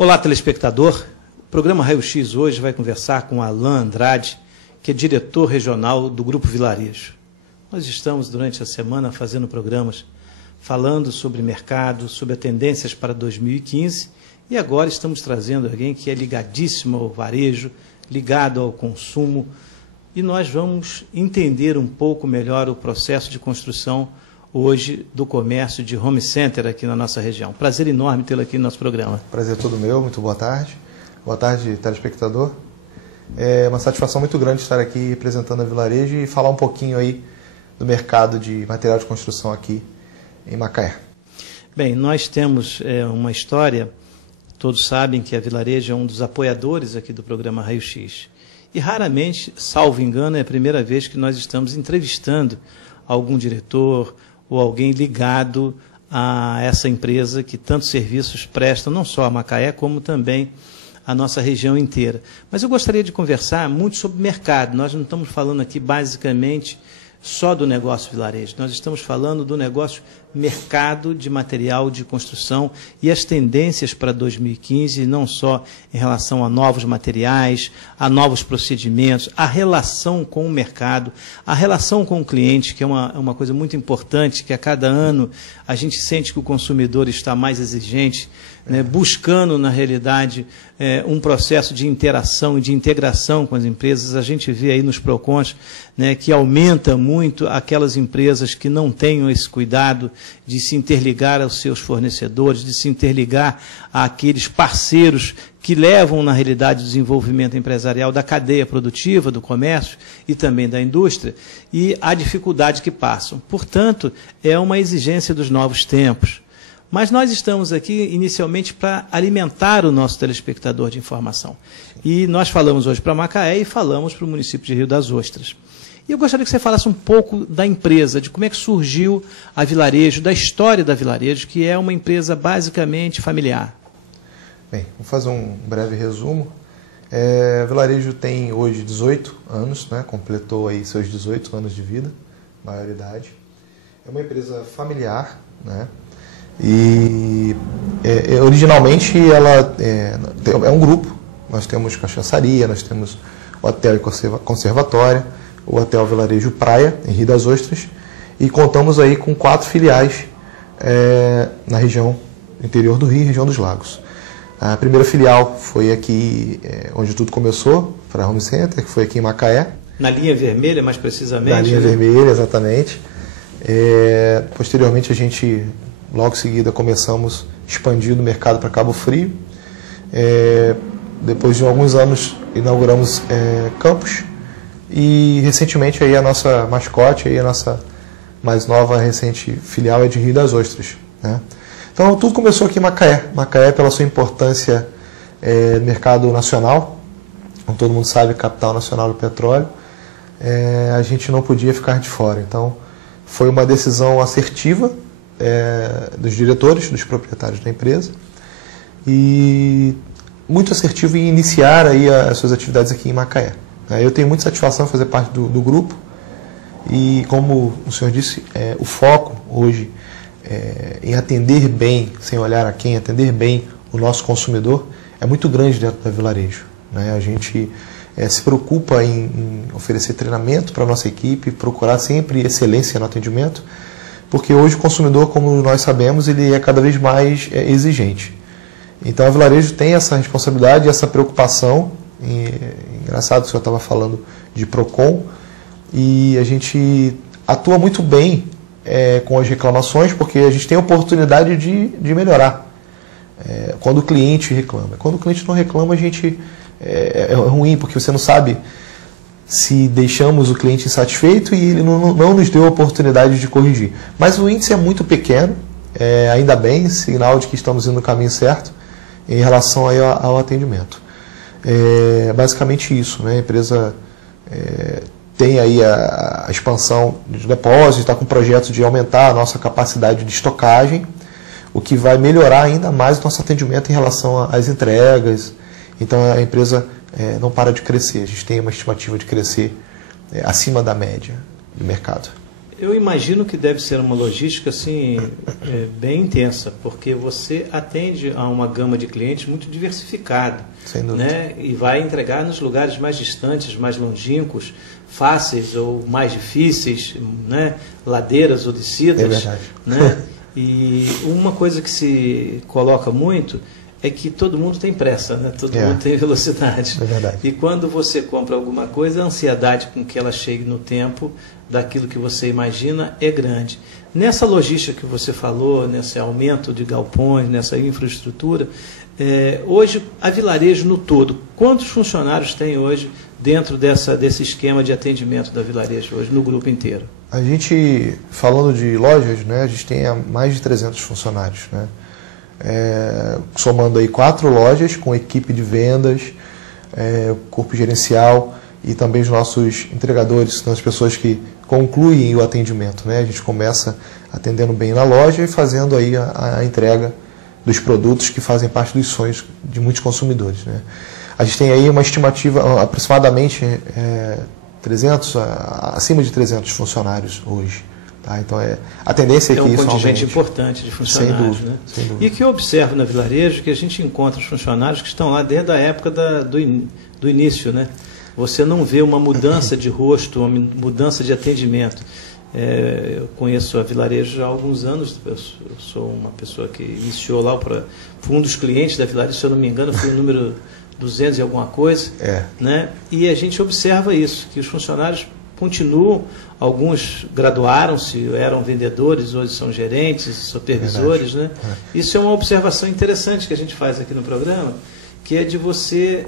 Olá, telespectador. O programa Raio X hoje vai conversar com Alain Andrade, que é diretor regional do Grupo Vilarejo. Nós estamos, durante a semana, fazendo programas falando sobre mercado, sobre as tendências para 2015, e agora estamos trazendo alguém que é ligadíssimo ao varejo, ligado ao consumo, e nós vamos entender um pouco melhor o processo de construção hoje do comércio de home center aqui na nossa região. Prazer enorme tê-lo aqui no nosso programa. Prazer todo meu, muito boa tarde. Boa tarde, telespectador. É uma satisfação muito grande estar aqui representando a Vilarejo e falar um pouquinho aí do mercado de material de construção aqui em Macaé. Bem, nós temos uma história, todos sabem que a Vilarejo é um dos apoiadores aqui do programa Raio X. E raramente, salvo engano, é a primeira vez que nós estamos entrevistando algum diretor ou alguém ligado a essa empresa que tantos serviços presta, não só a Macaé, como também a nossa região inteira. Mas eu gostaria de conversar muito sobre mercado. Nós não estamos falando aqui basicamente só do negócio vilarejo. Nós estamos falando do negócio mercado de material de construção e as tendências para 2015, não só em relação a novos materiais, a novos procedimentos, a relação com o mercado, a relação com o cliente, que é uma coisa muito importante, que a cada ano a gente sente que o consumidor está mais exigente, né, buscando, na realidade, um processo de interação e de integração com as empresas. A gente vê aí nos PROCONs, né, que aumenta muito aquelas empresas que não tenham esse cuidado de se interligar aos seus fornecedores, de se interligar àqueles parceiros que levam, na realidade, o desenvolvimento empresarial da cadeia produtiva, do comércio e também da indústria, e a dificuldade que passam. Portanto, é uma exigência dos novos tempos. Mas nós estamos aqui inicialmente para alimentar o nosso telespectador de informação. E nós falamos hoje para Macaé e falamos para o município de Rio das Ostras. E eu gostaria que você falasse um pouco da empresa, de como é que surgiu a Vilarejo, da história da Vilarejo, que é uma empresa basicamente familiar. Bem, vou fazer um breve resumo. A Vilarejo tem hoje 18 anos, né? Completou aí seus 18 anos de vida, maioridade. É uma empresa familiar, né? E originalmente ela é um grupo. Nós temos cachaçaria, nós temos hotel e conservatória, o Hotel Vilarejo Praia, em Rio das Ostras, e contamos aí com 4 filiais na região interior do Rio, região dos Lagos. A primeira filial foi aqui onde tudo começou, para a Home Center, que foi aqui em Macaé. Na linha vermelha, mais precisamente? Na linha vermelha, exatamente. Posteriormente, a gente, logo em seguida, começamos expandindo o mercado para Cabo Frio. Depois de alguns anos, inauguramos Campos. E, recentemente, aí a nossa mascote, aí a nossa mais nova, recente filial é de Rio das Ostras, né? Então, tudo começou aqui em Macaé. Macaé, pela sua importância no mercado nacional, como todo mundo sabe, capital nacional do petróleo, a gente não podia ficar de fora. Então, foi uma decisão assertiva dos diretores, dos proprietários da empresa, e muito assertivo em iniciar aí as suas atividades aqui em Macaé. Eu tenho muita satisfação em fazer parte do grupo, e como o senhor disse, o foco hoje em atender bem, sem olhar a quem, atender bem o nosso consumidor, é muito grande dentro da Vilarejo, né? A gente se preocupa em oferecer treinamento para a nossa equipe, procurar sempre excelência no atendimento, porque hoje o consumidor, como nós sabemos, ele é cada vez mais exigente. Então a Vilarejo tem essa responsabilidade, essa preocupação. Engraçado, o senhor estava falando de PROCON, e a gente atua muito bem com as reclamações, porque a gente tem a oportunidade de melhorar quando o cliente reclama. Quando o cliente não reclama, a gente é ruim, porque você não sabe se deixamos o cliente insatisfeito e ele não nos deu a oportunidade de corrigir. Mas o índice é muito pequeno, ainda bem, sinal de que estamos indo no caminho certo em relação aí ao atendimento. Basicamente isso, né? A empresa tem aí a expansão de depósitos, está com projetos de aumentar a nossa capacidade de estocagem, o que vai melhorar ainda mais o nosso atendimento em relação às entregas. Então a empresa não para de crescer, a gente tem uma estimativa de crescer acima da média do mercado. Eu imagino que deve ser uma logística assim, bem intensa, porque você atende a uma gama de clientes muito diversificada. Sem dúvida. Né? E vai entregar nos lugares mais distantes, mais longínquos, fáceis ou mais difíceis, né? Ladeiras ou descidas. É verdade. Né? E uma coisa que se coloca muito é que todo mundo tem pressa, né? Todo mundo tem velocidade. É verdade. E quando você compra alguma coisa, a ansiedade com que ela chegue no tempo daquilo que você imagina é grande. Nessa logística que você falou, nesse aumento de galpões, nessa infraestrutura, hoje a Vilarejo no todo, quantos funcionários tem hoje dentro desse esquema de atendimento da Vilarejo hoje, no grupo inteiro? A gente, falando de lojas, né, a gente tem mais de 300 funcionários, né? Somando aí 4 lojas com equipe de vendas, corpo gerencial e também os nossos entregadores, são as pessoas que concluem o atendimento, né? A gente começa atendendo bem na loja e fazendo aí a entrega dos produtos que fazem parte dos sonhos de muitos consumidores, né? A gente tem aí uma estimativa aproximadamente 300, acima de 300 funcionários hoje. Tá? Então a tendência é que isso aumente. É um contingente importante de funcionários. Sem dúvida, né? Sem dúvida. E que eu observo na Vilarejo que a gente encontra os funcionários que estão lá desde a época do início, né? Você não vê uma mudança de rosto, uma mudança de atendimento. Eu conheço a Vilarejo já há alguns anos, eu sou uma pessoa que iniciou lá, fui um dos clientes da Vilarejo, se eu não me engano, fui o número 200 e alguma coisa. Né? E a gente observa isso, que os funcionários continuam, alguns graduaram-se, eram vendedores, hoje são gerentes, supervisores. Né? Isso é uma observação interessante que a gente faz aqui no programa, que é de você,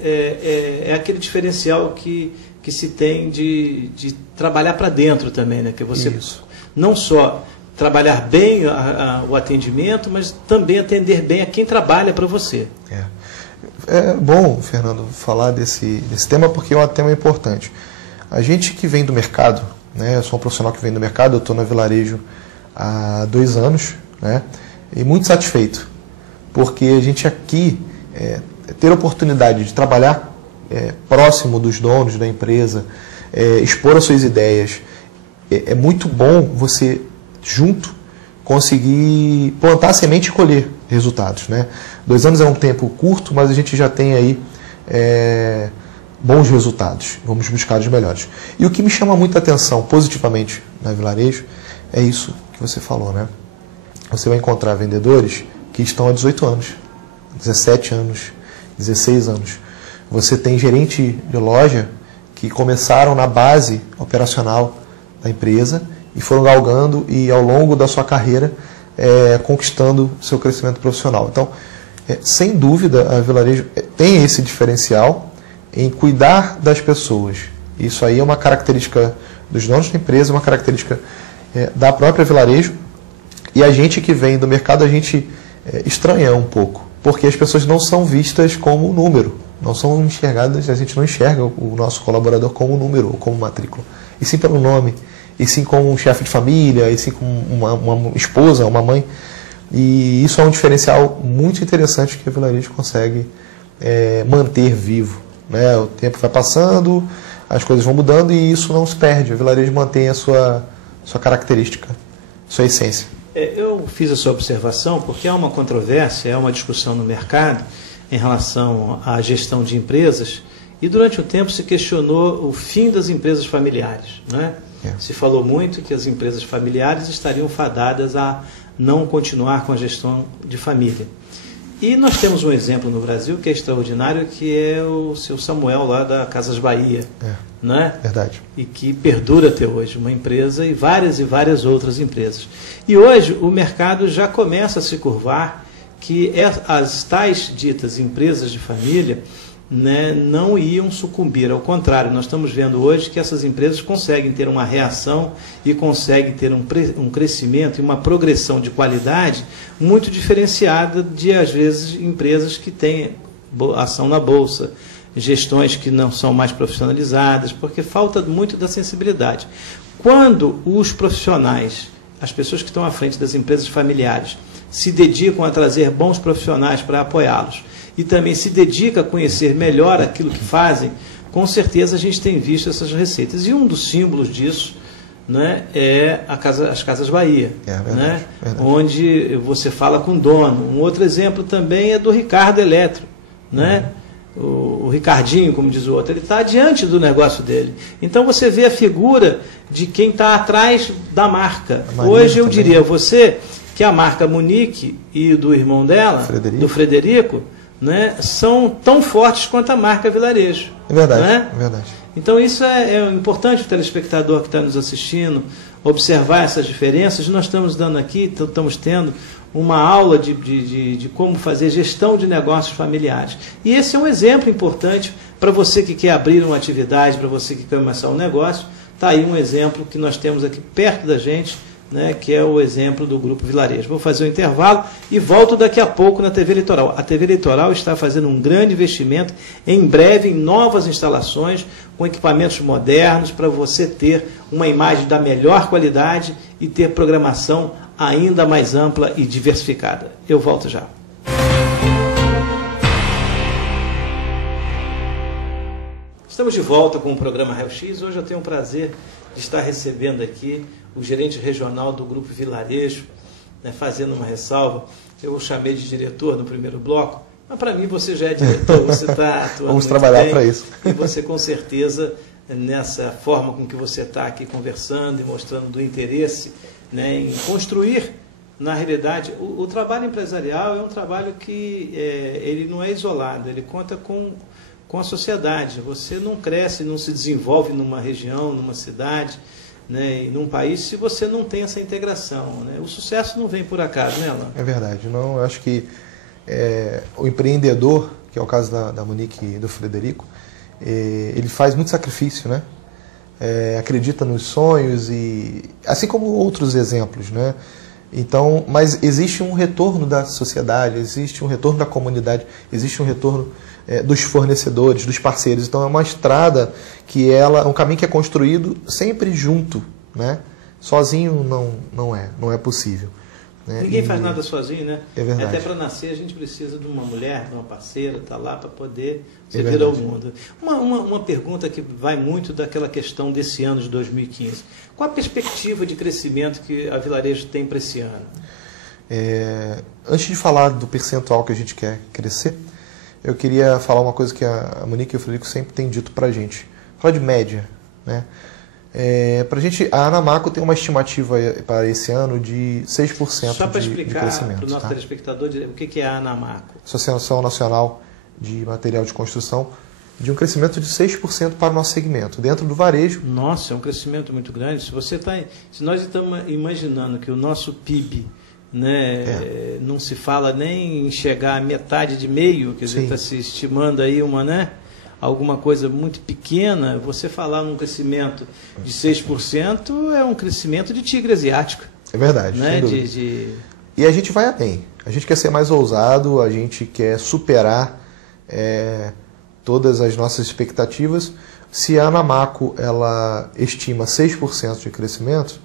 aquele diferencial que se tem de trabalhar para dentro também, né? Que você não só trabalhar bem o atendimento, mas também atender bem a quem trabalha para você. É bom, Fernando, falar desse tema porque é um tema importante. A gente que vem do mercado, né? Eu sou um profissional que vem do mercado, eu estou na Vilarejo há 2 anos, né? E muito satisfeito, porque a gente aqui ter a oportunidade de trabalhar próximo dos donos da empresa, expor as suas ideias, é muito bom você, junto, conseguir plantar a semente e colher resultados, né? 2 anos é um tempo curto, mas a gente já tem aí bons resultados. Vamos buscar os melhores. E o que me chama muita atenção positivamente na Vilarejo é isso que você falou, né? Você vai encontrar vendedores que estão há 18 anos, 17 anos, 16 anos. Você tem gerente de loja que começaram na base operacional da empresa e foram galgando e ao longo da sua carreira conquistando seu crescimento profissional. Então, sem dúvida, a Vilarejo tem esse diferencial em cuidar das pessoas. Isso aí é uma característica dos donos da empresa, uma característica da própria Vilarejo, e a gente que vem do mercado, a gente estranha um pouco, porque as pessoas não são vistas como número, não são enxergadas, a gente não enxerga o nosso colaborador como número ou como matrícula, e sim pelo nome, e sim como um chefe de família, e sim como uma esposa, uma mãe. E isso é um diferencial muito interessante que a Vilarejo consegue manter vivo, né? O tempo vai passando, as coisas vão mudando e isso não se perde. A Vilarejo mantém a sua característica, sua essência. Eu fiz essa observação porque há uma controvérsia, há uma discussão no mercado em relação à gestão de empresas e durante o tempo se questionou o fim das empresas familiares, né? Se falou muito que as empresas familiares estariam fadadas a não continuar com a gestão de família. E nós temos um exemplo no Brasil que é extraordinário, que é o seu Samuel lá da Casas Bahia. Né? Verdade. E que perdura até hoje, uma empresa e várias outras empresas. E hoje o mercado já começa a se curvar que as tais ditas empresas de família, né, não iam sucumbir. Ao contrário, nós estamos vendo hoje que essas empresas conseguem ter uma reação e conseguem ter um crescimento e uma progressão de qualidade muito diferenciada de, às vezes, empresas que têm ação na Bolsa, gestões que não são mais profissionalizadas, porque falta muito da sensibilidade. Quando os profissionais, as pessoas que estão à frente das empresas familiares, se dedicam a trazer bons profissionais para apoiá-los, e também se dedica a conhecer melhor aquilo que fazem, com certeza a gente tem visto essas receitas. E um dos símbolos disso, né, é as Casas Bahia, verdade, né, verdade. onde você fala com o dono. Um outro exemplo também é do Ricardo Eletro, né? O Ricardinho, como diz o outro, ele está diante do negócio dele. Então você vê a figura de quem está atrás da marca. Hoje eu diria a você que a marca Munique e do irmão dela, do Frederico, né, são tão fortes quanto a marca Vilarejo. É verdade, né? É verdade. Então isso é importante o telespectador que está nos assistindo observar essas diferenças. Nós estamos dando aqui, estamos tendo uma aula de como fazer gestão de negócios familiares. E esse é um exemplo importante para você que quer abrir uma atividade, para você que quer começar um negócio. Está aí um exemplo que nós temos aqui perto da gente, né, que é o exemplo do Grupo Vilarejo. Vou fazer um intervalo e volto daqui a pouco na TV Litoral. A TV Litoral está fazendo um grande investimento, em breve, em novas instalações, com equipamentos modernos, para você ter uma imagem da melhor qualidade e ter programação ainda mais ampla e diversificada. Eu volto já. Estamos de volta com o programa Raio X. Hoje eu tenho o prazer de estar recebendo aqui o gerente regional do Grupo Vilarejo, né, fazendo uma ressalva. Eu o chamei de diretor no primeiro bloco, mas para mim você já é diretor, você está atuando Vamos muito trabalhar bem, para isso. E você com certeza, nessa forma com que você está aqui conversando e mostrando do interesse, né, em construir, na realidade, o trabalho empresarial é um trabalho que ele não é isolado, ele conta com a sociedade. Você não cresce, não se desenvolve numa região, numa cidade, né, e num país, se você não tem essa integração, né? O sucesso não vem por acaso, né, Alain? É verdade. Não, eu acho que o empreendedor, que é o caso da Munique e do Frederico, ele faz muito sacrifício, né? Acredita nos sonhos, e assim como outros exemplos, né? Então, mas existe um retorno da sociedade, existe um retorno da comunidade, existe um retorno dos fornecedores, dos parceiros. Então é uma estrada que um caminho que é construído sempre junto, né? Sozinho não é possível. Né? Ninguém faz nada sozinho, né? É verdade. Até para nascer a gente precisa de uma mulher, de uma parceira, tá lá para poder servir ao mundo. Uma pergunta que vai muito daquela questão desse ano de 2015. Qual a perspectiva de crescimento que a Vilarejo tem para esse ano? Antes de falar do percentual que a gente quer crescer, eu queria falar uma coisa que a Munique e o Frederico sempre têm dito para a gente. Falar de média, né? Pra gente, a Anamaco tem uma estimativa para esse ano de 6% de crescimento. Só para explicar para o nosso telespectador o que é a Anamaco. Associação Nacional de Material de Construção, de um crescimento de 6% para o nosso segmento, dentro do varejo. Nossa, é um crescimento muito grande. Se nós estamos imaginando que o nosso PIB, né, não se fala nem em chegar à metade de meio, quer dizer, está se estimando aí alguma coisa muito pequena, você falar num crescimento de 6% é um crescimento de tigre asiático. É verdade. Né? E a gente vai além. A gente quer ser mais ousado, a gente quer superar todas as nossas expectativas. Se a Anamaco ela estima 6% de crescimento,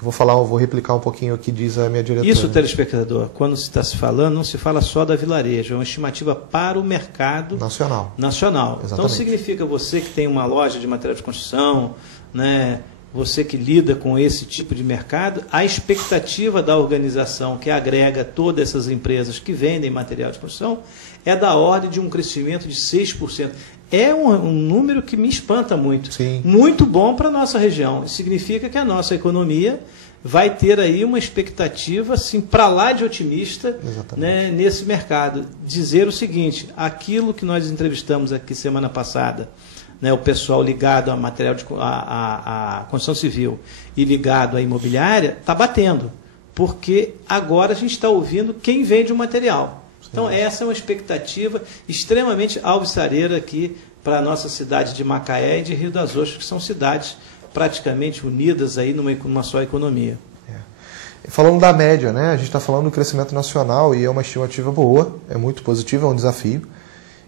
vou replicar um pouquinho o que diz a minha diretora. Isso, telespectador, quando se está se falando, não se fala só da Vilarejo, é uma estimativa para o mercado nacional. Exatamente. Então significa você que tem uma loja de material de construção, né, você que lida com esse tipo de mercado, a expectativa da organização que agrega todas essas empresas que vendem material de construção é da ordem de um crescimento de 6%. É um número que me espanta muito. Sim. Muito bom para a nossa região. Isso significa que a nossa economia vai ter aí uma expectativa assim, para lá de otimista, né, nesse mercado. Dizer o seguinte, aquilo que nós entrevistamos aqui semana passada, né, o pessoal ligado a material a construção civil e ligado à imobiliária, está batendo. Porque agora a gente está ouvindo quem vende o material. Então, essa é uma expectativa extremamente alvissareira aqui para a nossa cidade de Macaé e de Rio das Ostras, que são cidades praticamente unidas aí numa só economia. Falando da média, né? A gente está falando do crescimento nacional e é uma estimativa boa, é muito positiva, é um desafio.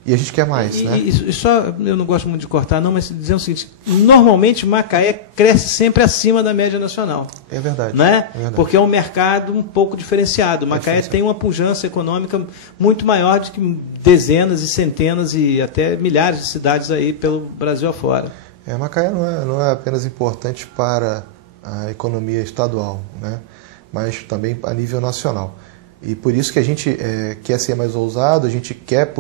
E a gente quer mais, né? E só, eu não gosto muito de cortar não, mas dizendo o seguinte, normalmente Macaé cresce sempre acima da média nacional. É verdade. Né? É verdade. Porque é um mercado um pouco diferenciado. Macaé tem uma pujança econômica muito maior do que dezenas e centenas e até milhares de cidades aí pelo Brasil afora. Macaé não é apenas importante para a economia estadual, né? Mas também a nível nacional. E por isso que a gente quer ser mais ousado, a gente quer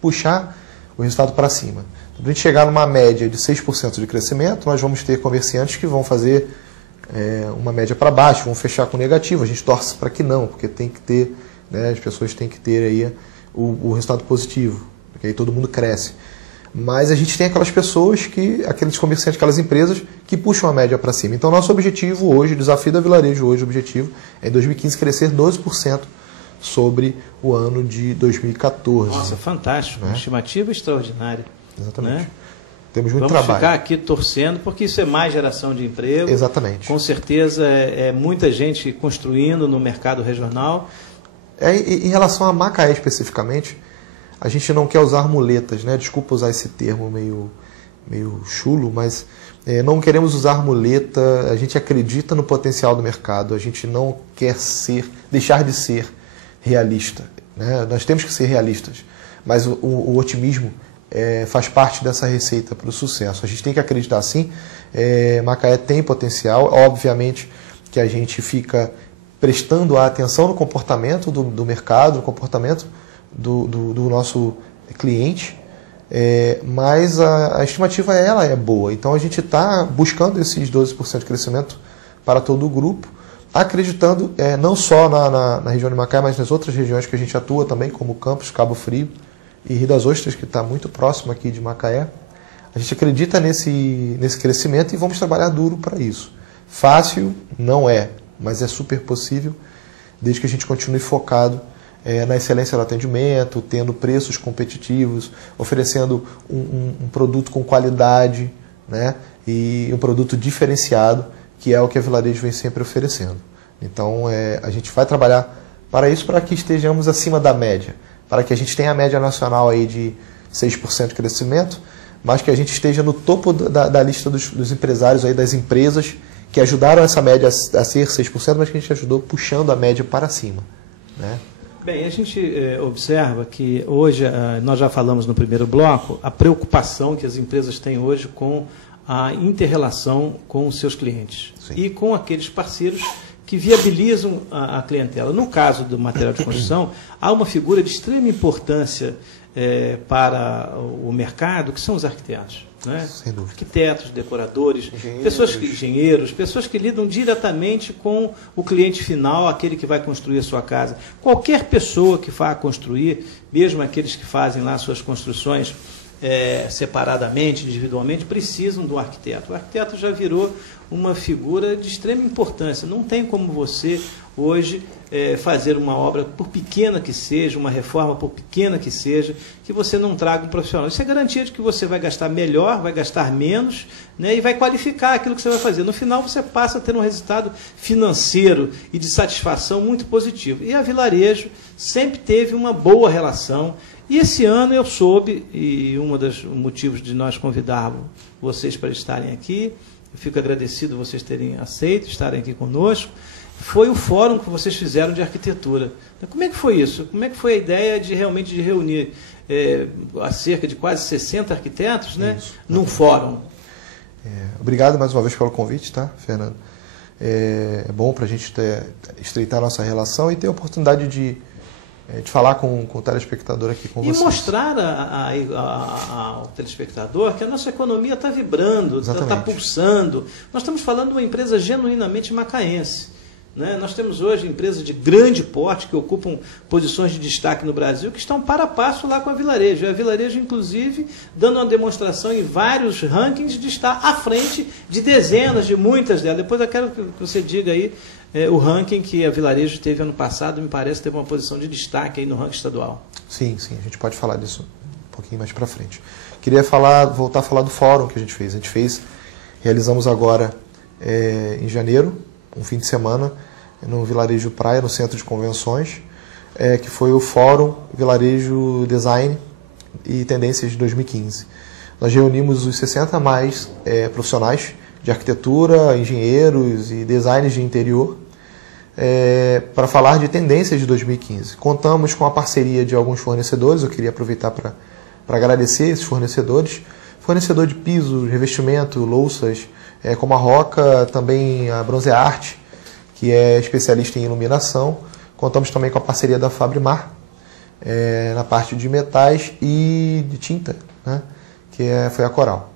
puxar o resultado para cima. Para a gente chegar numa média de 6% de crescimento, nós vamos ter comerciantes que vão fazer uma média para baixo, vão fechar com negativo. A gente torce para que não, porque tem que ter, né, as pessoas têm que ter aí o resultado positivo, porque aí todo mundo cresce. Mas a gente tem aquelas pessoas, aqueles comerciantes, aquelas empresas que puxam a média para cima. Então, nosso objetivo hoje, o desafio da Vilarejo hoje, o objetivo é em 2015 crescer 12% sobre o ano de 2014. Nossa, fantástico, uma estimativa extraordinária. Exatamente. Né? Temos muito Vamos trabalho. Ficar aqui torcendo, porque isso é mais geração de emprego. Exatamente. Com certeza é muita gente construindo no mercado regional. Em relação a Macaé especificamente, a gente não quer usar muletas, né? Desculpa usar esse termo meio chulo, mas não queremos usar muleta. A gente acredita no potencial do mercado, a gente não quer deixar de ser realista, né? Nós temos que ser realistas, mas o otimismo faz parte dessa receita para o sucesso. A gente tem que acreditar sim. Macaé tem potencial, obviamente que a gente fica prestando a atenção no comportamento do mercado, no comportamento do nosso cliente, mas a estimativa ela é boa. Então a gente está buscando esses 12% de crescimento para todo o grupo, acreditando não só na região de Macaé, mas nas outras regiões que a gente atua também, como Campos, Cabo Frio e Rio das Ostras, que está muito próximo aqui de Macaé. A gente acredita nesse crescimento e vamos trabalhar duro para isso. Fácil não é, mas é super possível, desde que a gente continue focado na excelência do atendimento, tendo preços competitivos, oferecendo um produto com qualidade, né? E um produto diferenciado, que é o que a Vilarejo vem sempre oferecendo. Então, a gente vai trabalhar para isso, para que estejamos acima da média, para que a gente tenha a média nacional aí de 6% de crescimento, mas que a gente esteja no topo da lista dos empresários, aí, das empresas que ajudaram essa média a ser 6%, mas que a gente ajudou puxando a média para cima, né? Bem, a gente observa que hoje, nós já falamos no primeiro bloco, a preocupação que as empresas têm hoje com a inter-relação com os seus clientes. Sim. E com aqueles parceiros que viabilizam a clientela. No caso do material de construção, há uma figura de extrema importância para o mercado, que são os arquitetos. Né? Arquitetos, decoradores, engenheiros, pessoas que lidam diretamente com o cliente final, aquele que vai construir a sua casa. Qualquer pessoa que vá construir, mesmo aqueles que fazem lá suas construções separadamente, individualmente, precisam do arquiteto. O arquiteto já virou uma figura de extrema importância. Não tem como você hoje fazer uma obra, por pequena que seja, uma reforma, por pequena que seja, que você não traga um profissional. Isso é garantia de que você vai gastar melhor, vai gastar menos, né, e vai qualificar aquilo que você vai fazer. No final, você passa a ter um resultado financeiro e de satisfação muito positivo. E a Vilarejo sempre teve uma boa relação. E esse ano eu soube, e um dos motivos de nós convidarmos vocês para estarem aqui, eu fico agradecido vocês terem aceito, estarem aqui conosco, foi o fórum que vocês fizeram de arquitetura. Como é que foi isso? Como é que foi a ideia de realmente de reunir cerca de quase 60 arquitetos, né, isso, num fórum? Obrigado mais uma vez pelo convite, tá, Fernando? É bom para a gente estreitar a nossa relação e ter a oportunidade de falar com o telespectador aqui com vocês. E mostrar ao telespectador que a nossa economia está vibrando, está pulsando. Nós estamos falando de uma empresa genuinamente macaense. Né? Nós temos hoje empresas de grande porte que ocupam posições de destaque no Brasil que estão para passo lá com a Vilarejo. E a Vilarejo, inclusive, dando uma demonstração em vários rankings de estar à frente de dezenas, de muitas delas. Depois eu quero que você diga aí o ranking que a Vilarejo teve ano passado, me parece, teve uma posição de destaque aí no ranking estadual. Sim, a gente pode falar disso um pouquinho mais para frente. Queria voltar a falar do fórum que a gente fez. Realizamos agora em janeiro, um fim de semana, no Vilarejo Praia, no Centro de Convenções, que foi o Fórum Vilarejo Design e Tendências de 2015. Nós reunimos os 60 mais profissionais de arquitetura, engenheiros e designers de interior para falar de tendências de 2015. Contamos com a parceria de alguns fornecedores, eu queria aproveitar para agradecer esses fornecedores fornecedor de piso, revestimento, louças, como a Roca, também a Bronze Art, que é especialista em iluminação. Contamos também com a parceria da Fabrimar, na parte de metais e de tinta, né, foi a Coral.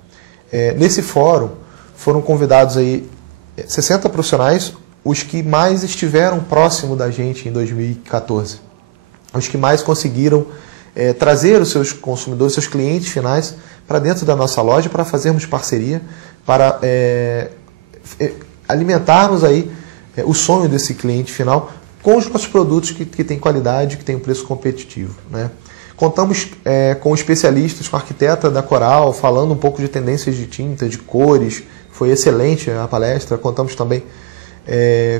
Nesse fórum foram convidados aí 60 profissionais, os que mais estiveram próximo da gente em 2014, os que mais conseguiram trazer os seus consumidores, seus clientes finais para dentro da nossa loja para fazermos parceria, para alimentarmos aí o sonho desse cliente final com os nossos produtos que têm qualidade, que têm um preço competitivo, né? Contamos com especialistas, com a arquiteta da Coral, falando um pouco de tendências de tinta, de cores. Foi excelente a palestra. Contamos também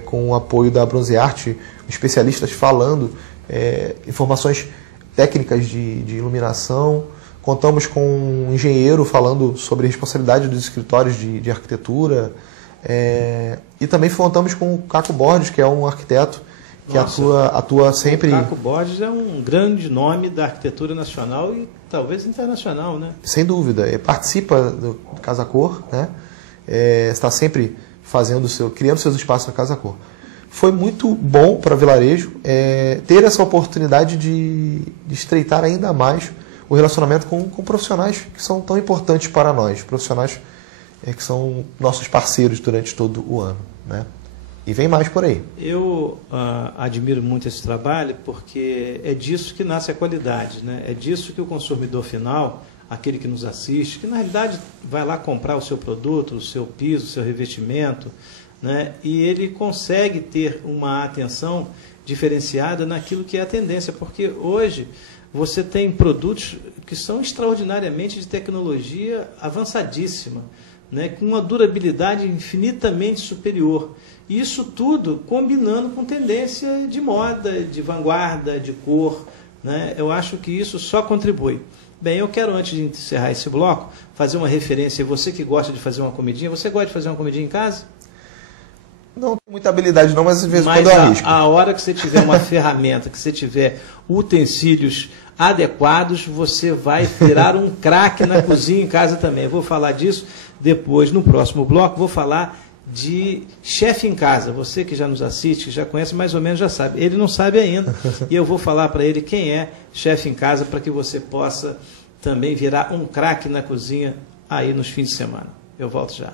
com o apoio da Bronze Art, especialistas falando informações técnicas de iluminação. Contamos com um engenheiro falando sobre a responsabilidade dos escritórios de arquitetura. E também contamos com o Caco Borges, que é um arquiteto que atua sempre... O Caco Borges é um grande nome da arquitetura nacional e talvez internacional, né? Sem dúvida. Participa do Casa Cor, né? Está sempre criando seus espaços na Casa Cor. Foi muito bom para Vilarejo ter essa oportunidade de estreitar ainda mais o relacionamento com profissionais que são tão importantes para nós, profissionais que são nossos parceiros durante todo o ano, né? E vem mais por aí. Eu admiro muito esse trabalho porque é disso que nasce a qualidade, né? É disso que o consumidor final, aquele que nos assiste, que na realidade vai lá comprar o seu produto, o seu piso, o seu revestimento, né? E ele consegue ter uma atenção diferenciada naquilo que é a tendência, porque hoje você tem produtos que são extraordinariamente de tecnologia avançadíssima, né? Com uma durabilidade infinitamente superior. Isso tudo combinando com tendência de moda, de vanguarda, de cor, né? Eu acho que isso só contribui. Bem, eu quero, antes de encerrar esse bloco, fazer uma referência. Você que gosta de fazer uma comidinha, você gosta de fazer uma comidinha em casa? Não tenho muita habilidade não, mas às vezes quando eu arrisco. A hora que você tiver uma ferramenta, que você tiver utensílios adequados, você vai virar um craque na cozinha em casa também. Eu vou falar disso depois, no próximo bloco, vou falar de chefe em casa. Você que já nos assiste, que já conhece, mais ou menos já sabe. Ele não sabe ainda, e eu vou falar para ele quem é chefe em casa, para que você possa também virar um craque na cozinha aí nos fins de semana. Eu volto já.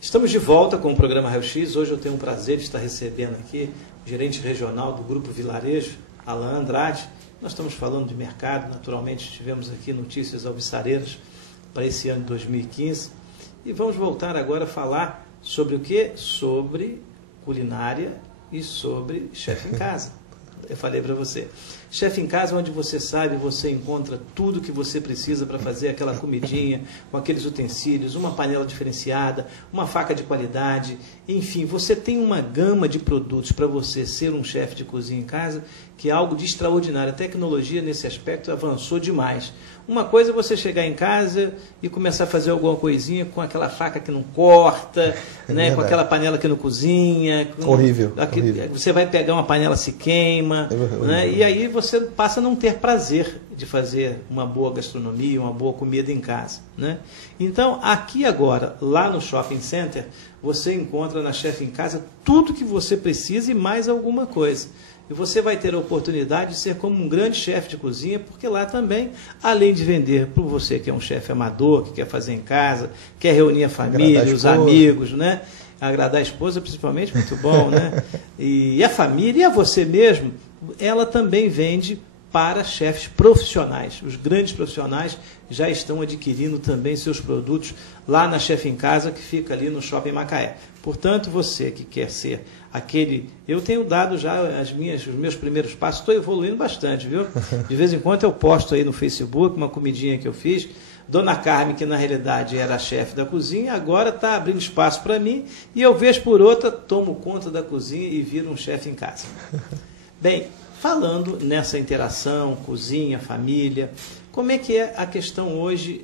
Estamos de volta com o programa Raio X. Hoje eu tenho o prazer de estar recebendo aqui o gerente regional do Grupo Vilarejo, Alain Andrade. Nós estamos falando de mercado, naturalmente tivemos aqui notícias alvissareiras para esse ano de 2015. E vamos voltar agora a falar sobre o quê? Sobre culinária e sobre chefe em casa. Eu falei para você. Chefe em casa, onde você sabe, você encontra tudo que você precisa para fazer aquela comidinha, com aqueles utensílios, uma panela diferenciada, uma faca de qualidade, enfim, você tem uma gama de produtos para você ser um chefe de cozinha em casa, que é algo de extraordinário. A tecnologia nesse aspecto avançou demais. Uma coisa é você chegar em casa e começar a fazer alguma coisinha com aquela faca que não corta, né, com aquela panela que não cozinha. Horrível. Você vai pegar uma panela, se queima, né, e aí você passa a não ter prazer de fazer uma boa gastronomia, uma boa comida em casa, né? Então, aqui agora, lá no Shopping Center, você encontra na Chefe em Casa tudo que você precisa e mais alguma coisa. E você vai ter a oportunidade de ser como um grande chefe de cozinha, porque lá também, além de vender para você que é um chefe amador, que quer fazer em casa, quer reunir a família, os amigos, né? Agradar a esposa principalmente, muito bom, né? E a família, e a você mesmo, ela também vende para chefes profissionais. Os grandes profissionais já estão adquirindo também seus produtos lá na Chefe em Casa, que fica ali no Shopping Macaé. Portanto, você que quer ser aquele... Eu tenho dado já os meus primeiros passos, estou evoluindo bastante, viu? De vez em quando eu posto aí no Facebook uma comidinha que eu fiz. Dona Carmen, que na realidade era a chefe da cozinha, agora está abrindo espaço para mim e eu, vez por outra, tomo conta da cozinha e viro um chefe em casa. Bem, falando nessa interação, cozinha, família, como é que é a questão hoje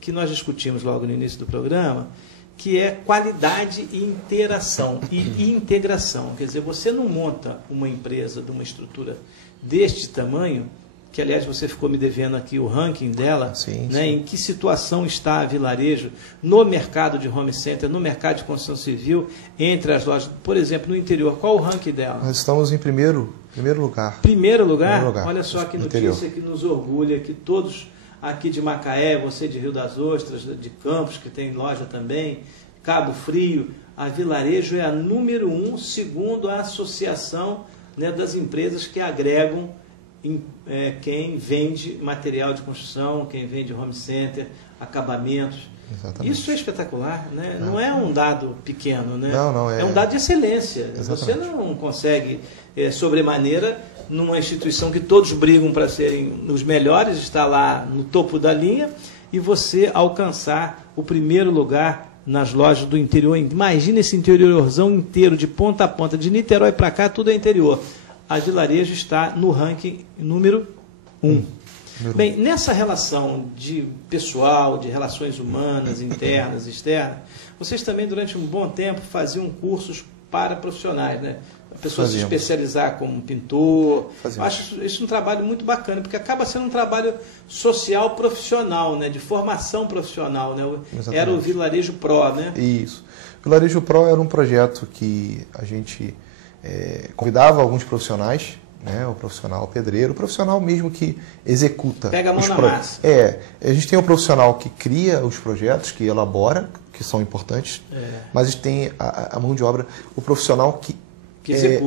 que nós discutimos logo no início do programa, que é qualidade e interação e integração. Quer dizer, você não monta uma empresa de uma estrutura deste tamanho que aliás você ficou me devendo aqui o ranking dela, sim, né? Sim. Em que situação está a Vilarejo no mercado de home center, no mercado de construção civil, entre as lojas, por exemplo, no interior, qual o ranking dela? Nós estamos em primeiro lugar. Primeiro lugar? Primeiro lugar. Olha só que notícia Interior. que nos orgulha, que todos aqui de Macaé, você de Rio das Ostras, de Campos, que tem loja também, Cabo Frio, a Vilarejo é a número 1, segundo a associação, né, das empresas que agregam quem vende material de construção, quem vende home center, acabamentos. Exatamente. Isso é espetacular, né? Não é um dado pequeno, né? Não, é um dado de excelência. Exatamente. Você não consegue, sobremaneira, numa instituição que todos brigam para serem os melhores, estar lá no topo da linha, e você alcançar o primeiro lugar nas lojas do interior. Imagina esse interiorzão inteiro, de ponta a ponta, de Niterói para cá, tudo é interior. A Vilarejo está no ranking número 1. Bem, nessa relação de pessoal, de relações humanas, internas, externas, vocês também durante um bom tempo faziam cursos para profissionais, né? A pessoa se especializar como pintor. Eu acho isso um trabalho muito bacana, porque acaba sendo um trabalho social profissional, né? De formação profissional, né? Era o Vilarejo Pro, né? Isso. O Vilarejo Pro era um projeto que a gente convidava alguns profissionais, né, o profissional pedreiro, o profissional mesmo que executa. Pega a mão na massa. A gente tem o profissional que cria os projetos, que elabora, que são importantes, mas a gente tem a mão de obra, o profissional que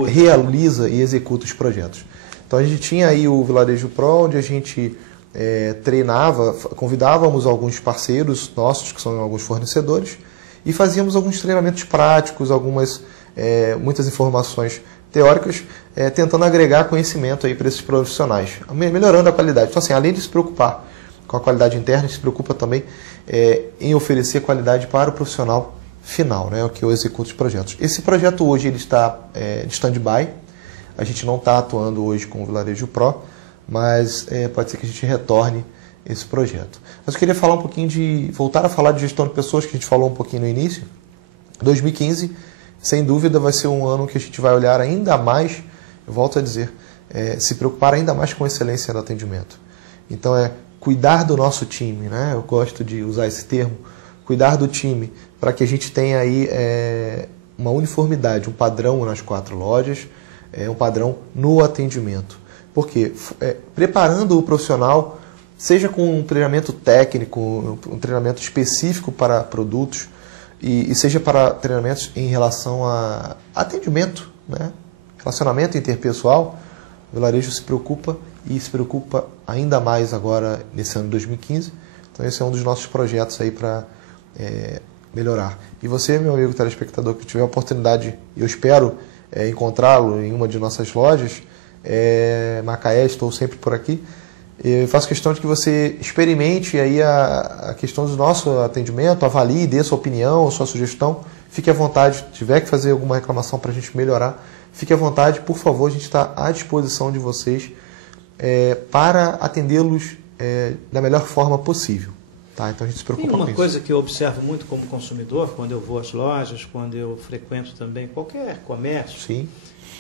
realiza e executa os projetos. Então a gente tinha aí o Vilarejo Pro, onde a gente treinava, convidávamos alguns parceiros nossos, que são alguns fornecedores, e fazíamos alguns treinamentos práticos, muitas informações teóricas, tentando agregar conhecimento aí para esses profissionais, melhorando a qualidade. Então, assim, além de se preocupar com a qualidade interna, a gente se preocupa também em oferecer qualidade para o profissional final, né, que eu executo os projetos. Esse projeto hoje ele está de stand-by, a gente não está atuando hoje com o Vilarejo Pro, mas pode ser que a gente retorne esse projeto. Mas eu queria falar um pouquinho voltar a falar de gestão de pessoas, que a gente falou um pouquinho no início. 2015, sem dúvida, vai ser um ano que a gente vai olhar ainda mais, eu volto a dizer, se preocupar ainda mais com a excelência do atendimento. Então, cuidar do nosso time, né? Eu gosto de usar esse termo, cuidar do time, para que a gente tenha aí uma uniformidade, um padrão nas 4 lojas, um padrão no atendimento. Porque preparando o profissional, seja com um treinamento técnico, um treinamento específico para produtos, e seja para treinamentos em relação a atendimento, né? Relacionamento interpessoal, o Vilarejo se preocupa e se preocupa ainda mais agora nesse ano de 2015. Então esse é um dos nossos projetos aí para melhorar. E você, meu amigo telespectador, que tiver a oportunidade, e eu espero encontrá-lo em uma de nossas lojas, Macaé, estou sempre por aqui, eu faço questão de que você experimente aí a questão do nosso atendimento, avalie, dê sua opinião, sua sugestão, fique à vontade, se tiver que fazer alguma reclamação para a gente melhorar, fique à vontade, por favor, a gente está à disposição de vocês para atendê-los da melhor forma possível. Tá? Então a gente se preocupa com isso. Uma coisa que eu observo muito como consumidor, quando eu vou às lojas, quando eu frequento também qualquer comércio, sim,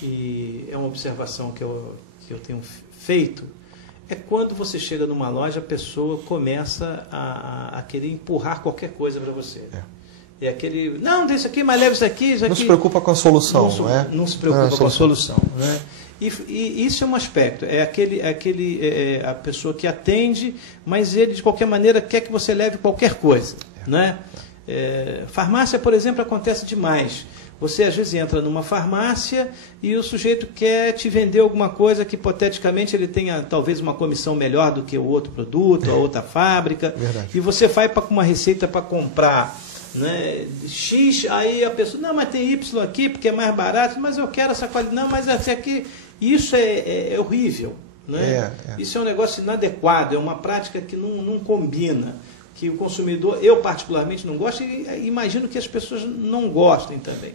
e é uma observação que eu tenho feito, é quando você chega numa loja, a pessoa começa a querer empurrar qualquer coisa para você. É aquele, não, deixa aqui, mas leva isso aqui, isso aqui. Não se preocupa com a solução, não é? Não se preocupa com a solução, né? E isso é um aspecto, a pessoa que atende, mas ele de qualquer maneira quer que você leve qualquer coisa, né? Farmácia, por exemplo, acontece demais. Você às vezes entra numa farmácia e o sujeito quer te vender alguma coisa que hipoteticamente ele tenha talvez uma comissão melhor do que o outro produto, a outra fábrica. Verdade. E você vai com uma receita para comprar, né, X, aí a pessoa, não, mas tem Y aqui porque é mais barato, mas eu quero essa qualidade, não, mas essa aqui, isso é horrível. Né? Isso é um negócio inadequado, é uma prática que não combina, que o consumidor, eu particularmente não gosto e imagino que as pessoas não gostem também.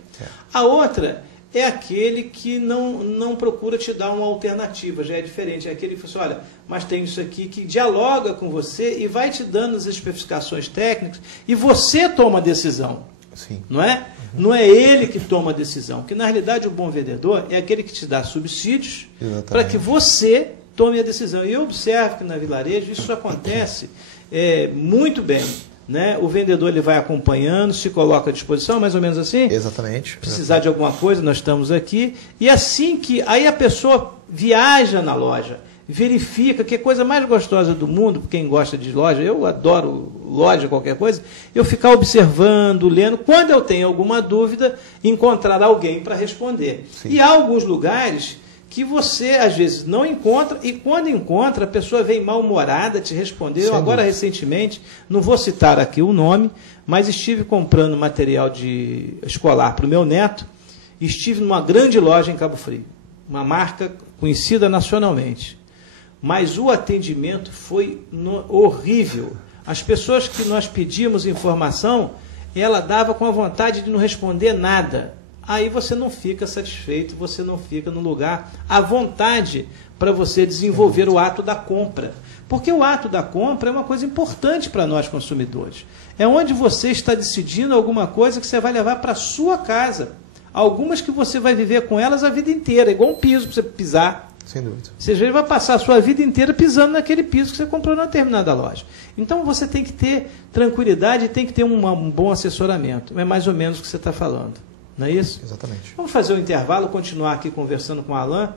A outra é aquele que não procura te dar uma alternativa, já é diferente, é aquele que fala assim, olha, mas tem isso aqui que dialoga com você e vai te dando as especificações técnicas e você toma a decisão. Sim. Não é? Não é ele que toma a decisão, que na realidade o bom vendedor é aquele que te dá subsídios para que você tome a decisão. E eu observo que na Vilarejo isso acontece muito bem. Né? O vendedor ele vai acompanhando, se coloca à disposição, mais ou menos assim? Exatamente. Precisar de alguma coisa, nós estamos aqui. E assim que aí a pessoa viaja na loja, verifica, que é a coisa mais gostosa do mundo, quem gosta de loja, eu adoro loja, qualquer coisa, eu ficar observando, lendo, quando eu tenho alguma dúvida, encontrar alguém para responder. Sim. E há alguns lugares que você, às vezes, não encontra, e quando encontra, a pessoa vem mal-humorada te responder. Eu agora, recentemente, não vou citar aqui o nome, mas estive comprando material escolar para o meu neto, e estive numa grande loja em Cabo Frio, uma marca conhecida nacionalmente. Mas o atendimento foi horrível. As pessoas que nós pedimos informação, ela dava com a vontade de não responder nada. Aí você não fica satisfeito, você não fica no lugar à vontade para você desenvolver o ato da compra. Porque o ato da compra é uma coisa importante para nós consumidores. É onde você está decidindo alguma coisa que você vai levar para a sua casa. Algumas que você vai viver com elas a vida inteira, igual um piso para você pisar. Sem dúvida. Você já vai passar a sua vida inteira pisando naquele piso que você comprou na determinada loja. Então você tem que ter tranquilidade e tem que ter um bom assessoramento. É mais ou menos o que você está falando. Não é isso? Exatamente. Vamos fazer um intervalo, continuar aqui conversando com o Alain.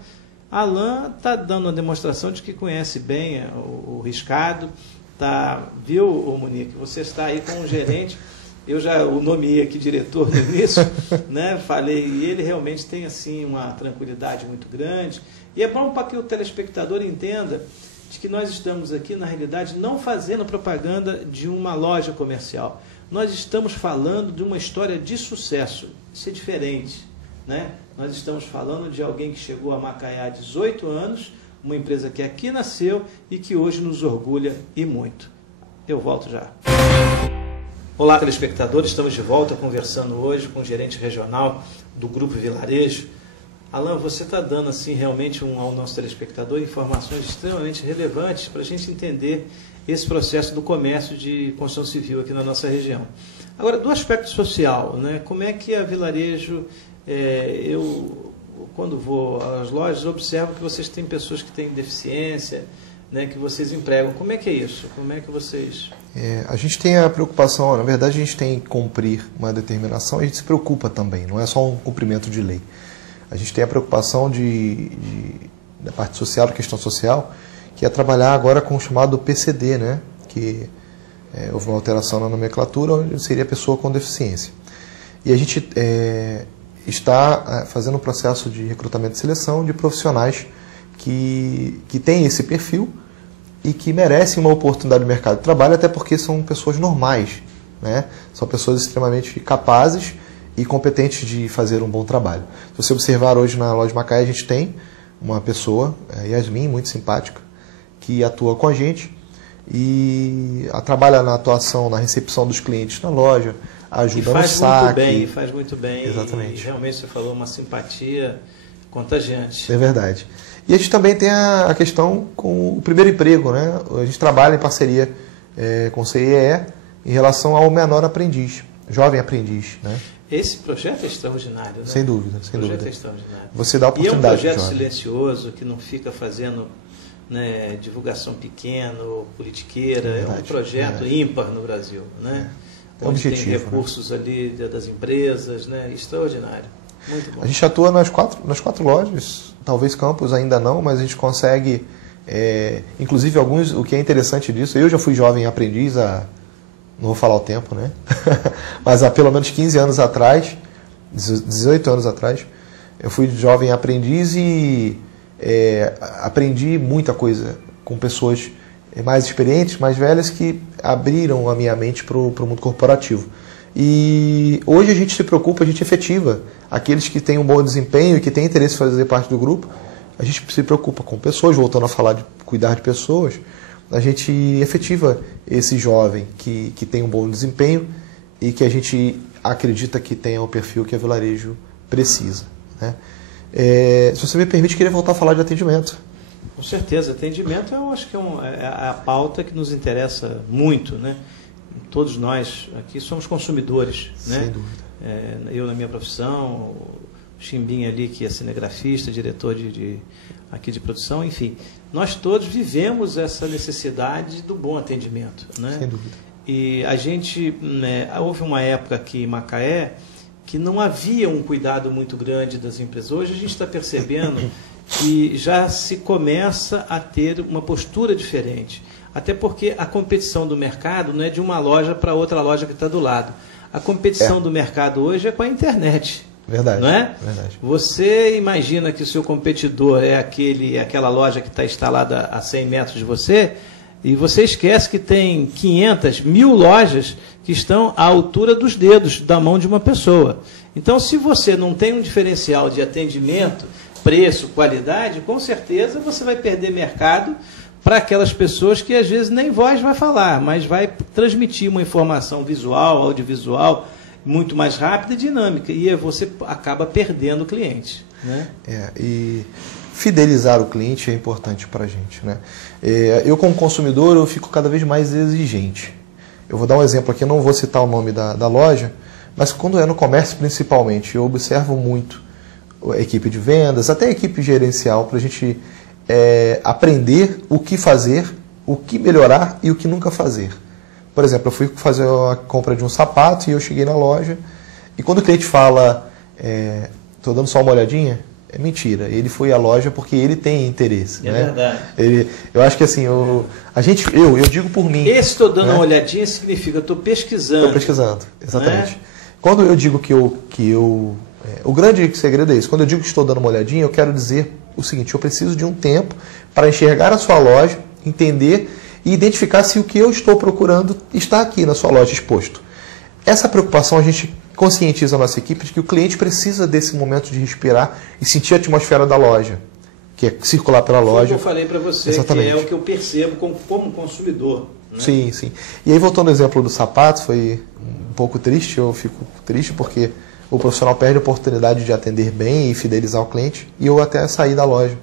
Alain está dando uma demonstração de que conhece bem o riscado. Viu, Monique? Você está aí com um gerente. Eu já o nomeei aqui diretor no início, né? Falei, e ele realmente tem assim uma tranquilidade muito grande. E é bom para que o telespectador entenda de que nós estamos aqui, na realidade, não fazendo propaganda de uma loja comercial. Nós estamos falando de uma história de sucesso. Isso é diferente, né? Nós estamos falando de alguém que chegou a Macaé há 18 anos, uma empresa que aqui nasceu e que hoje nos orgulha e muito. Eu volto já. Olá, telespectadores, estamos de volta conversando hoje com o gerente regional do Grupo Vilarejo. Alain, você está dando assim realmente ao nosso telespectador informações extremamente relevantes para a gente entender esse processo do comércio de construção civil aqui na nossa região. Agora, do aspecto social, né, como é que a Vilarejo, eu quando vou às lojas, observo que vocês têm pessoas que têm deficiência, né, que vocês empregam. Como é que é isso? Como é que vocês... A gente tem a preocupação, na verdade a gente tem que cumprir uma determinação e a gente se preocupa também, não é só um cumprimento de lei. A gente tem a preocupação da parte social, da questão social, que é trabalhar agora com o chamado PCD, né, que houve uma alteração na nomenclatura, onde seria pessoa com deficiência. E a gente está fazendo um processo de recrutamento e seleção de profissionais que têm esse perfil e que merecem uma oportunidade no mercado de trabalho, até porque são pessoas normais, né? São pessoas extremamente capazes e competentes de fazer um bom trabalho. Se você observar hoje na loja de Macaé, a gente tem uma pessoa, Yasmin, muito simpática, que atua com a gente e trabalha na atuação, na recepção dos clientes na loja, ajuda no saque. Faz muito bem. Exatamente. E realmente você falou uma simpatia contagiante. É verdade. E a gente também tem a questão com o primeiro emprego, né? A gente trabalha em parceria com o CIEE em relação ao menor aprendiz, jovem aprendiz, né? Esse projeto é extraordinário, né? Sem dúvida, sem dúvida. O projeto é extraordinário. Você dá oportunidade. E é um projeto silencioso, que não fica fazendo, né, divulgação pequena, politiqueira. É um projeto ímpar no Brasil, né? Onde objetivo, tem recursos ali das empresas, né? Extraordinário. Muito bom. A gente atua nas quatro lojas, talvez campus ainda não, mas a gente consegue, inclusive alguns, o que é interessante disso, eu já fui jovem aprendiz não vou falar o tempo, né? Mas há pelo menos 15 anos atrás, 18 anos atrás, eu fui jovem aprendiz e aprendi muita coisa com pessoas mais experientes, mais velhas, que abriram a minha mente para o mundo corporativo. E hoje a gente se preocupa, a gente efetiva aqueles que têm um bom desempenho e que têm interesse em fazer parte do grupo. A gente se preocupa com pessoas, voltando a falar de cuidar de pessoas, a gente efetiva esse jovem que tem um bom desempenho e que a gente acredita que tenha o perfil que a Vilarejo precisa, né? Se você me permite, queria voltar a falar de atendimento. Com certeza, atendimento eu acho que é a pauta que nos interessa muito, né? Todos nós aqui somos consumidores, né? Sem dúvida. Eu na minha profissão, o Chimbinha ali, que é cinegrafista, diretor aqui de produção, enfim. Nós todos vivemos essa necessidade do bom atendimento, né? Sem dúvida. E a gente, né, houve uma época aqui em Macaé que não havia um cuidado muito grande das empresas. Hoje a gente está percebendo que já se começa a ter uma postura diferente. Até porque a competição do mercado não é de uma loja para outra loja que está do lado. A competição do mercado hoje é com a internet. Verdade. Não é? Verdade. Você imagina que o seu competidor é aquela loja que está instalada a 100 metros de você, e você esquece que tem 500, 1000 lojas que estão à altura dos dedos da mão de uma pessoa. Então, se você não tem um diferencial de atendimento, preço, qualidade, com certeza você vai perder mercado para aquelas pessoas que às vezes nem voz vai falar, mas vai transmitir uma informação visual, audiovisual, muito mais rápida e dinâmica, e você acaba perdendo o cliente, né? E fidelizar o cliente é importante para a gente, né? Eu, como consumidor, eu fico cada vez mais exigente. Eu vou dar um exemplo aqui, eu não vou citar o nome da loja, mas quando é no comércio principalmente, eu observo muito a equipe de vendas, até a equipe gerencial, para a gente aprender o que fazer, o que melhorar e o que nunca fazer. Por exemplo, eu fui fazer a compra de um sapato e eu cheguei na loja e quando o cliente fala, estou dando só uma olhadinha, é mentira. Ele foi à loja porque ele tem interesse. É, né? Verdade. Eu acho que assim, eu digo por mim. Esse estou dando uma olhadinha significa estou pesquisando. Estou pesquisando, exatamente. Né? Quando eu digo o grande segredo é isso. Quando eu digo que estou dando uma olhadinha, eu quero dizer o seguinte: eu preciso de um tempo para enxergar a sua loja, entender e identificar se o que eu estou procurando está aqui na sua loja exposto. Essa preocupação a gente conscientiza a nossa equipe de que o cliente precisa desse momento de respirar e sentir a atmosfera da loja, que é circular pela loja. Como eu falei para você, exatamente, que é o que eu percebo como consumidor. Né? Sim, sim. E aí, voltando ao exemplo do sapato, foi um pouco triste, eu fico triste porque o profissional perde a oportunidade de atender bem e fidelizar o cliente, e eu até saí da loja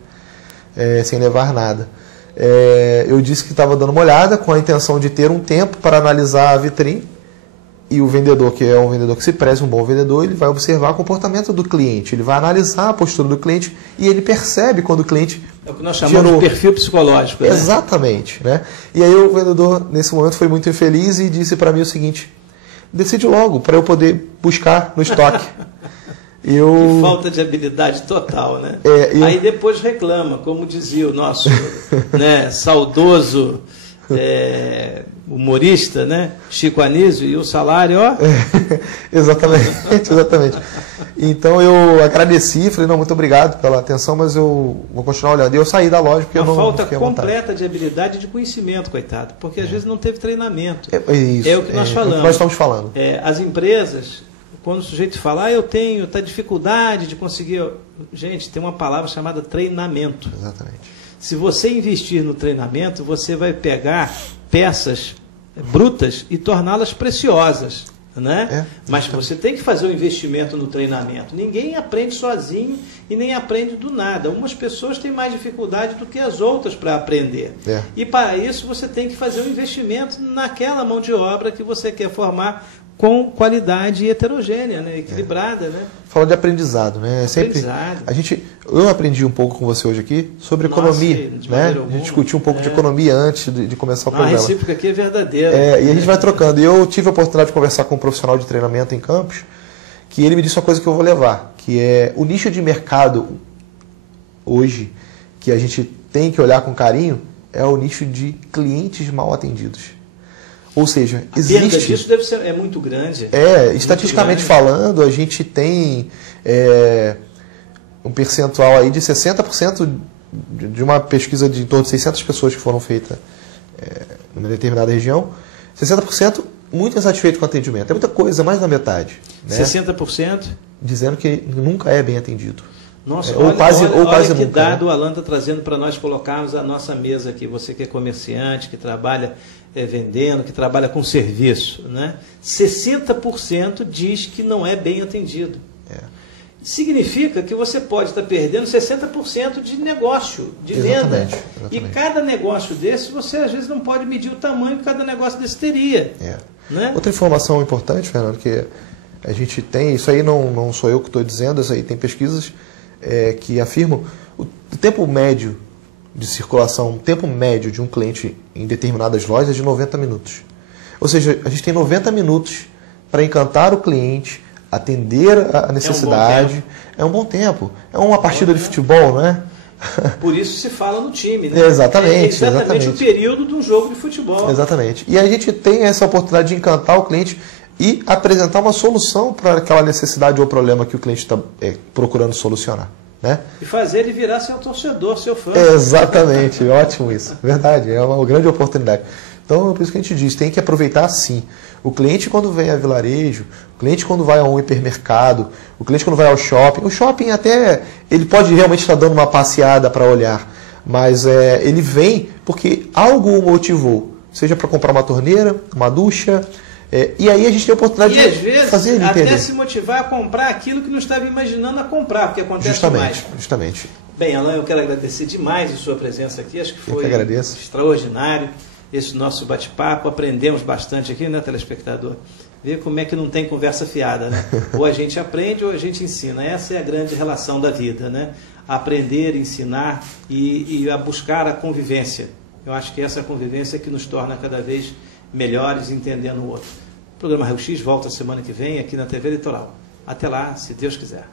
sem levar nada. Eu disse que estava dando uma olhada com a intenção de ter um tempo para analisar a vitrine, e o vendedor, que é um vendedor que se preze um bom vendedor, ele vai observar o comportamento do cliente, ele vai analisar a postura do cliente e ele percebe quando o cliente é o que nós chamamos de perfil psicológico. Né? Exatamente. Né? E aí o vendedor, nesse momento, foi muito infeliz e disse para mim o seguinte: decide logo, para eu poder buscar no estoque. Que falta de habilidade total, né? Aí depois reclama, como dizia o nosso né, saudoso humorista, né? Chico Anísio, e o salário, ó. Exatamente. Então eu agradeci, falei, não, muito obrigado pela atenção, mas eu vou continuar olhando. E eu saí da loja porque eu não falta completa de habilidade e de conhecimento, coitado, porque às vezes não teve treinamento. Isso, é o que nós falamos. É o que nós estamos falando. As empresas, quando o sujeito fala, eu tenho, tá dificuldade de conseguir. Gente, tem uma palavra chamada treinamento. Exatamente. Se você investir no treinamento, você vai pegar peças brutas e torná-las preciosas. Né? Mas você tem que fazer um investimento no treinamento. Ninguém aprende sozinho e nem aprende do nada. Umas pessoas têm mais dificuldade do que as outras para aprender. E para isso você tem que fazer um investimento naquela mão de obra que você quer formar com qualidade heterogênea, né? Equilibrada. Né? Fala de aprendizado, né? Eu aprendi um pouco com você hoje aqui sobre economia. Né? A gente discutiu um pouco de economia antes de começar o programa. A recíproca aqui é verdadeira. E a gente vai trocando. E eu tive a oportunidade de conversar com um profissional de treinamento em Campos, que ele me disse uma coisa que eu vou levar, que é o nicho de mercado hoje, que a gente tem que olhar com carinho, é o nicho de clientes mal atendidos. Ou seja, existe... A perda disso deve ser muito grande. Estatisticamente falando, a gente tem um percentual aí de 60% de uma pesquisa de em torno de 600 pessoas que foram feitas numa determinada região, 60% muito insatisfeito com o atendimento. É muita coisa, mais da metade. Né? 60%? Dizendo que nunca é bem atendido. Nossa, ou quase que nunca, dado né? O Alan está trazendo para nós colocarmos a nossa mesa aqui. Você que é comerciante, que trabalha vendendo, que trabalha com serviço. Né? 60% diz que não é bem atendido. Significa que você pode estar perdendo 60% de negócio, de venda. Exatamente. E cada negócio desse, você às vezes não pode medir o tamanho que cada negócio desse teria. Né? Outra informação importante, Fernando, que A gente tem, isso aí não sou eu que estou dizendo, isso aí tem pesquisas que afirmam o tempo médio de circulação, o tempo médio de um cliente em determinadas lojas é de 90 minutos. Ou seja, a gente tem 90 minutos para encantar o cliente, atender a necessidade. É um bom tempo. É uma partida de futebol, não é? Por isso se fala no time, né? Exatamente. É exatamente o período de um jogo de futebol. Exatamente. E a gente tem essa oportunidade de encantar o cliente e apresentar uma solução para aquela necessidade ou problema que o cliente está procurando solucionar. Né? E fazer ele virar seu torcedor, seu fã. Exatamente, ótimo isso. Verdade, é uma grande oportunidade. Então, é por isso que a gente diz, tem que aproveitar sim. O cliente quando vem a vilarejo, o cliente quando vai a um hipermercado, o cliente quando vai ao shopping, o shopping até, ele pode realmente estar dando uma passeada para olhar, mas ele vem porque algo o motivou, seja para comprar uma torneira, uma ducha, e aí a gente tem a oportunidade de fazer ele entender. Até se motivar a comprar aquilo que não estava imaginando a comprar, porque acontece demais. Justamente. Bem, Alain, eu quero agradecer demais a sua presença aqui, acho que foi extraordinário esse nosso bate-papo, aprendemos bastante aqui, né, telespectador? Ver como é que não tem conversa fiada, né? Ou a gente aprende ou a gente ensina, essa é a grande relação da vida, né? Aprender, ensinar e a buscar a convivência. Eu acho que essa convivência é que nos torna cada vez melhores entendendo o outro. O programa Raio X volta semana que vem aqui na TV Litoral. Até lá, se Deus quiser.